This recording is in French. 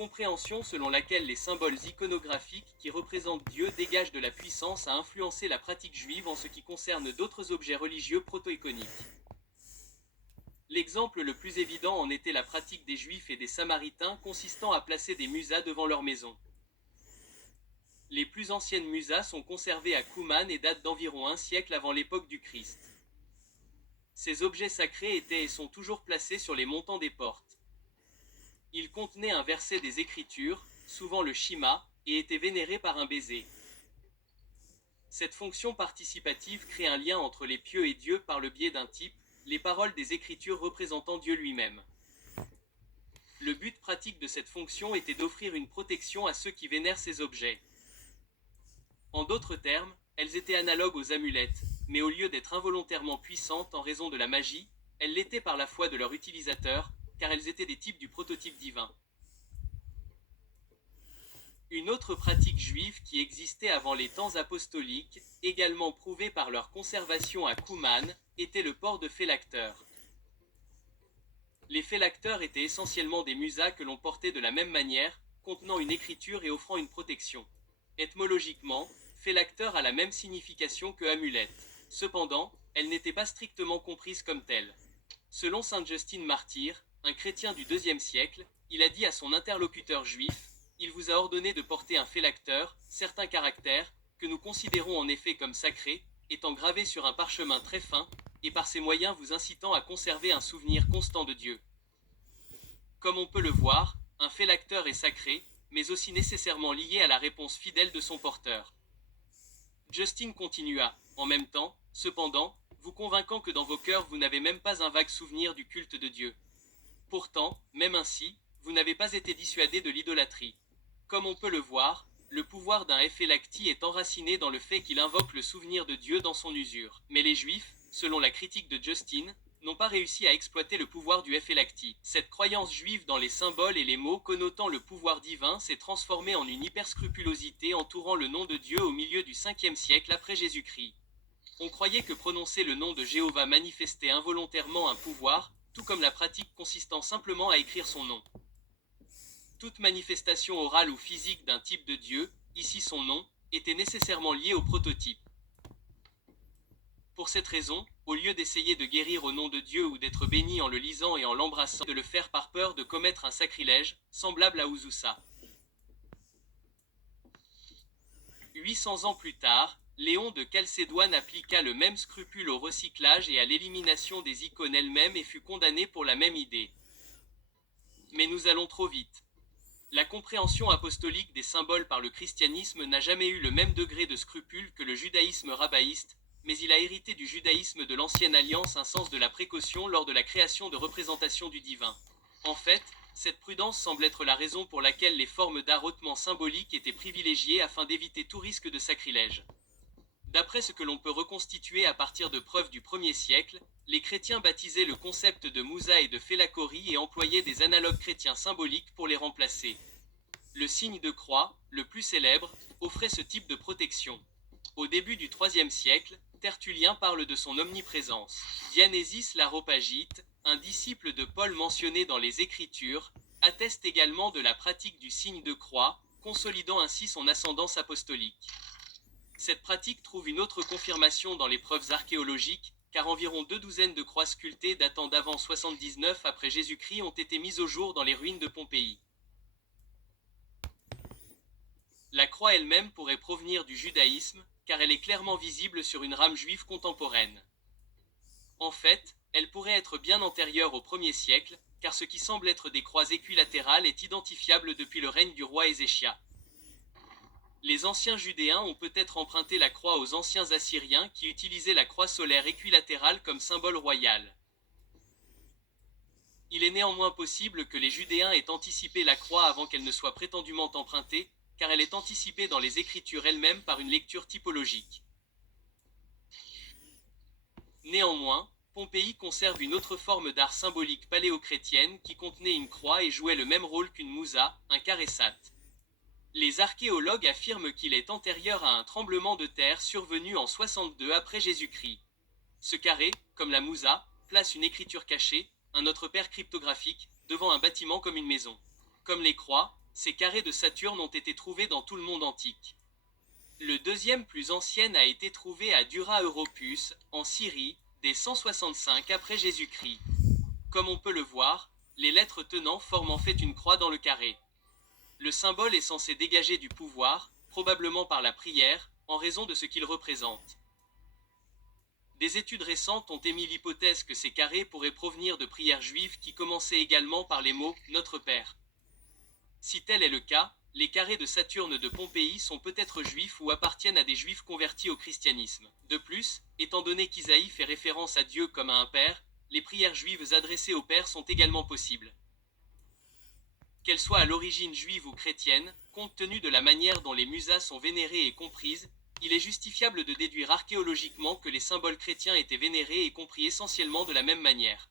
compréhension selon laquelle les symboles iconographiques qui représentent Dieu dégagent de la puissance a influencé la pratique juive en ce qui concerne d'autres objets religieux proto-iconiques. L'exemple le plus évident en était la pratique des Juifs et des Samaritains consistant à placer des musas devant leur maison. Les plus anciennes musas sont conservées à Qumran et datent d'environ un siècle avant l'époque du Christ. Ces objets sacrés étaient et sont toujours placés sur les montants des portes. Ils contenaient un verset des Écritures, souvent le Shima, et étaient vénérés par un baiser. Cette fonction participative crée un lien entre les pieux et Dieu par le biais d'un type, les paroles des Écritures représentant Dieu lui-même. Le but pratique de cette fonction était d'offrir une protection à ceux qui vénèrent ces objets. En d'autres termes, elles étaient analogues aux amulettes, mais au lieu d'être involontairement puissantes en raison de la magie, elles l'étaient par la foi de leur utilisateur, car elles étaient des types du prototype divin. Une autre pratique juive qui existait avant les temps apostoliques, également prouvée par leur conservation à Qumran, était le port de phylactères. Les phylactères étaient essentiellement des musas que l'on portait de la même manière, contenant une écriture et offrant une protection. Étymologiquement, phylactère a la même signification que amulette. Cependant, elle n'était pas strictement comprise comme telle. Selon saint Justin Martyr, un chrétien du IIe siècle, il a dit à son interlocuteur juif: « Il vous a ordonné de porter un phylactère, certains caractères, que nous considérons en effet comme sacrés, étant gravés sur un parchemin très fin, et par ces moyens vous incitant à conserver un souvenir constant de Dieu. » Comme on peut le voir, un phylactère est sacré, mais aussi nécessairement lié à la réponse fidèle de son porteur. Justin continua, en même temps, cependant, vous convainquant que dans vos cœurs vous n'avez même pas un vague souvenir du culte de Dieu. Pourtant, même ainsi, vous n'avez pas été dissuadé de l'idolâtrie. Comme on peut le voir, le pouvoir d'un phylactie est enraciné dans le fait qu'il invoque le souvenir de Dieu dans son usure. Mais les Juifs, selon la critique de Justin, n'ont pas réussi à exploiter le pouvoir du phylactie. Cette croyance juive dans les symboles et les mots connotant le pouvoir divin s'est transformée en une hyperscrupulosité entourant le nom de Dieu au milieu du 5e siècle après Jésus-Christ. On croyait que prononcer le nom de Jéhovah manifestait involontairement un pouvoir, tout comme la pratique consistant simplement à écrire son nom. Toute manifestation orale ou physique d'un type de Dieu, ici son nom, était nécessairement liée au prototype. Pour cette raison, au lieu d'essayer de guérir au nom de Dieu ou d'être béni en le lisant et en l'embrassant, de le faire par peur de commettre un sacrilège, semblable à Uzusa. 800 ans plus tard, Léon de Chalcédoine appliqua le même scrupule au recyclage et à l'élimination des icônes elles-mêmes et fut condamné pour la même idée. Mais nous allons trop vite. La compréhension apostolique des symboles par le christianisme n'a jamais eu le même degré de scrupule que le judaïsme rabbaïste, mais il a hérité du judaïsme de l'Ancienne Alliance un sens de la précaution lors de la création de représentations du divin. En fait, cette prudence semble être la raison pour laquelle les formes d'art hautement symboliques étaient privilégiées afin d'éviter tout risque de sacrilège. D'après ce que l'on peut reconstituer à partir de preuves du 1er siècle, les chrétiens baptisaient le concept de Mousa et de Phélachorie et employaient des analogues chrétiens symboliques pour les remplacer. Le signe de croix, le plus célèbre, offrait ce type de protection. Au début du IIIe siècle, Tertullien parle de son omniprésence. Dianésis l'Aréopagite, un disciple de Paul mentionné dans les Écritures, atteste également de la pratique du signe de croix, consolidant ainsi son ascendance apostolique. Cette pratique trouve une autre confirmation dans les preuves archéologiques, car environ 2 douzaines de croix sculptées datant d'avant 79 après Jésus-Christ ont été mises au jour dans les ruines de Pompéi. La croix elle-même pourrait provenir du judaïsme, car elle est clairement visible sur une rame juive contemporaine. En fait, elle pourrait être bien antérieure au 1er siècle, car ce qui semble être des croix équilatérales est identifiable depuis le règne du roi Ézéchia. Les anciens judéens ont peut-être emprunté la croix aux anciens assyriens qui utilisaient la croix solaire équilatérale comme symbole royal. Il est néanmoins possible que les judéens aient anticipé la croix avant qu'elle ne soit prétendument empruntée, car elle est anticipée dans les Écritures elles-mêmes par une lecture typologique. Néanmoins, Pompéi conserve une autre forme d'art symbolique paléochrétienne qui contenait une croix et jouait le même rôle qu'une mousa, un kharésat. Les archéologues affirment qu'il est antérieur à un tremblement de terre survenu en 62 après Jésus-Christ. Ce carré, comme la mousa, place une écriture cachée, un autre paire cryptographique, devant un bâtiment comme une maison. Comme les croix, Ces carrés de Saturne ont été trouvés dans tout le monde antique. Le deuxième plus ancien a été trouvé à Dura Europus, en Syrie, dès 165 après Jésus-Christ. Comme on peut le voir, les lettres tenant forment en fait une croix dans le carré. Le symbole est censé dégager du pouvoir, probablement par la prière, en raison de ce qu'il représente. Des études récentes ont émis l'hypothèse que ces carrés pourraient provenir de prières juives qui commençaient également par les mots « Notre Père ». Si tel est le cas, les carrés de Saturne de Pompéi sont peut-être juifs ou appartiennent à des juifs convertis au christianisme. De plus, étant donné qu'Isaïe fait référence à Dieu comme à un père, les prières juives adressées au Père sont également possibles. Qu'elles soient à l'origine juive ou chrétienne, compte tenu de la manière dont les musas sont vénérées et comprises, il est justifiable de déduire archéologiquement que les symboles chrétiens étaient vénérés et compris essentiellement de la même manière.